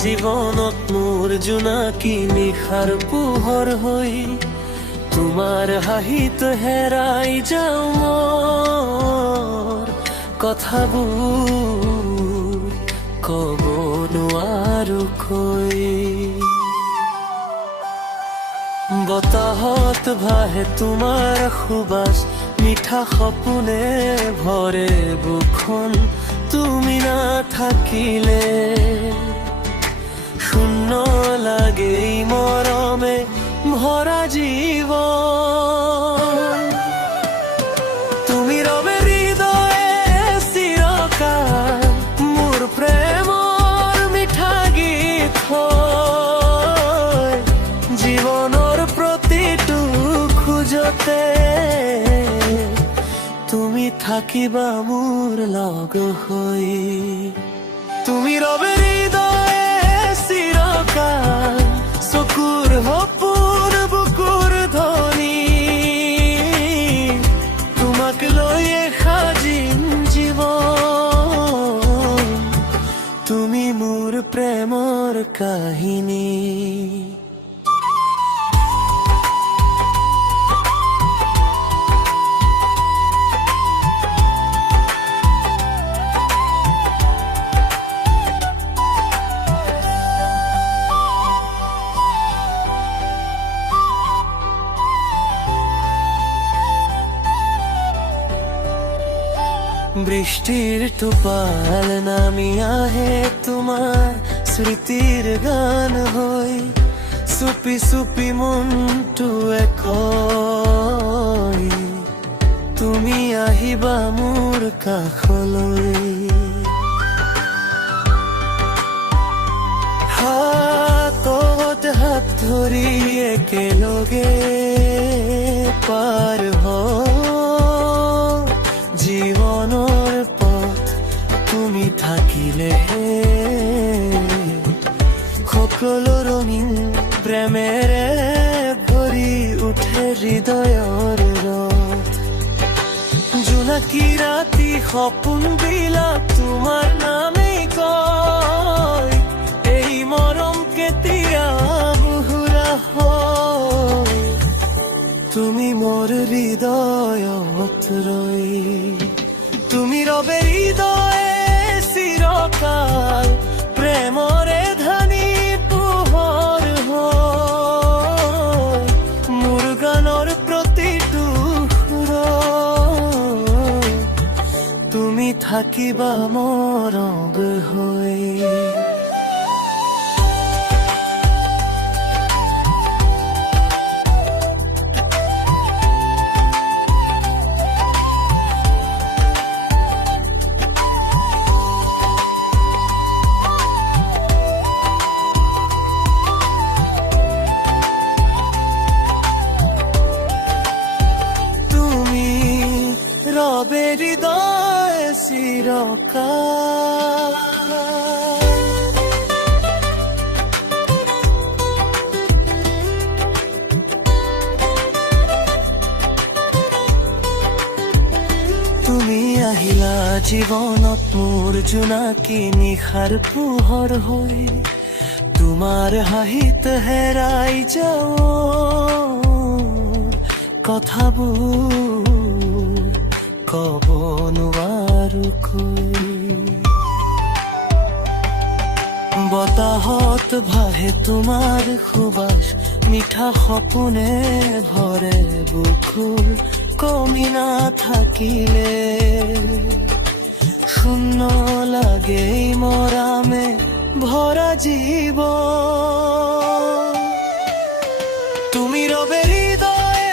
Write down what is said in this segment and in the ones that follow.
জীৱনত মোৰ জোনাকী নিশাৰ পোহৰ হৈ তোমাৰ হাঁহিত হেৰাই যাওঁ মোৰ কথাবোৰ ক'ব নোৱাৰোকৈ। বতাহত ভাহে তোমাৰ সুবাস, মিঠা সপোনে ভৰে বুকখন তুমি নাথাকিলে। শূন্য লাগে মৰমে ভৰা জীৱন, তুমি ৰবে হৃদয়ে চিৰকাল মোৰ প্ৰেমৰ মিঠা গীত হয়। জীৱনৰ প্ৰতিটো খোজতে তুমি থাকিবা মোৰ লগ হৈ। তুমি ৰবে হৃদয়ে চিৰকাল চকুৰ সপোন বুকুৰ ধ্বনি, তোমাক লৈয়ে সাজিম জীৱন, তুমি মোৰ প্ৰেমৰ কাহিনী। বৃষ্টিৰ টোপাল নামি আহে তোমাৰ স্মৃতিৰ গান হৈ, চুপি চুপি মনটোৱে কয় তুমি আহিবা মোৰ কাষলৈ। হাতত হাত ধৰি একেলগে পাৰ হয় জীৱনৰ পথ তুমি থাকিলেহে। সকলো ৰঙীন প্ৰেমেৰে ভৰি উঠে হৃদয়ৰ ৰথ। জোনাকী ৰাতি সপোন বিলাক তোমাৰ নামেই কয়, এই মৰম কেতিয়া বহুৰা হয়। তুমি মোৰ হৃদয়ত ৰৈ, তুমি ৰবে হৃদয়ে চিৰকাল প্ৰেমৰে ধানি পোহৰ হয়। মোৰ গানৰ প্ৰতিটো সুৰ তুমি থাকিবা মৰগ হৈ। রবে হৃদয় চিরকাল, তুমি আহিলা জীৱনত মোৰ জোনাকী নিশাৰ পোহৰ হৈ, তোমাৰ হাঁহিত হেৰাই যাওঁ কথাবোৰ ক'ব নোৱাৰোকৈ। বতাহত ভাহে তোমাৰ সুবাস, মিঠা সপোনে ভৰে বুকুৰ কমি নাথাকিলে। শূন্য লাগে মৰমে ভৰা জীৱন, তুমি ৰবে হৃদয়ে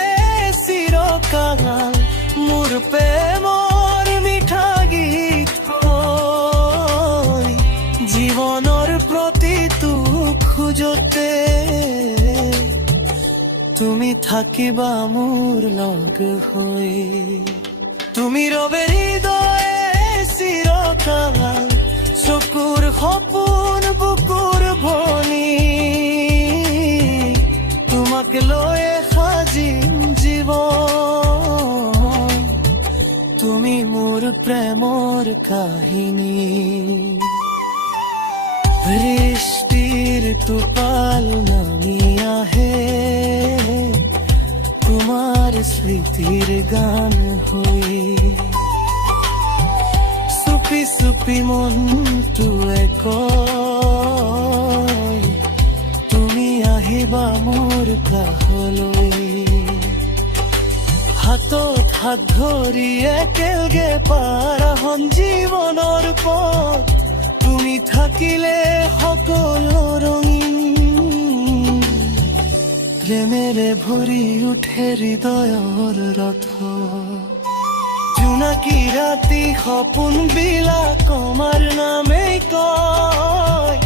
চিৰকাল মোৰ প্ৰেমৰ মিঠা গীত হৈ। জীৱনৰ প্ৰতিটো খোজতে তুমি থাকিবা মোৰ লগ হৈ। তুমি ৰবে হৃদয়ে চিৰকাল চকুৰ সপোন বুকুৰ ভনি, তোমাক লৈয়ে সাজিম জীৱন, তুমি মোৰ প্ৰেমৰ কাহিনী। বৃষ্টি টোপাল নামি আহে তোমাৰ স্মৃতিৰ গান হৈ চুপি চুপি মনটোৱে কয় তুমি আহিবা মোৰ কাষলৈ হাতত হাত ধৰি একেলগে পাৰ হম জীৱনৰ পথ তুমি থাকিলে সকলো ৰঙীন প্ৰেমেৰে ভৰি উঠে হৃদয়ৰ ৰথ জোনাকী ৰাতি সপোন বিলাক আমাৰ নামেই কয়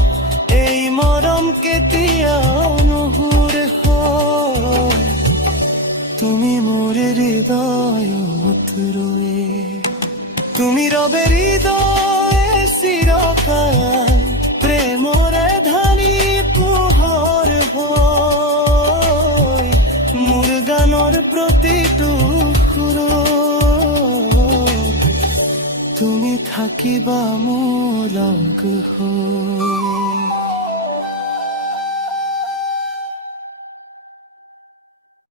এই মৰম কেতিয়াও নুহুৰ হয় তুমি মোৰ হৃদয়ত ৰৈ তুমি ৰবে হৃদয়ে চিৰকাল প্ৰেমৰে ধানি পোহৰ হৈ মোৰ গানৰ প্ৰতিটো সুৰ তুমি থাকিবা মোৰ লগ হৈ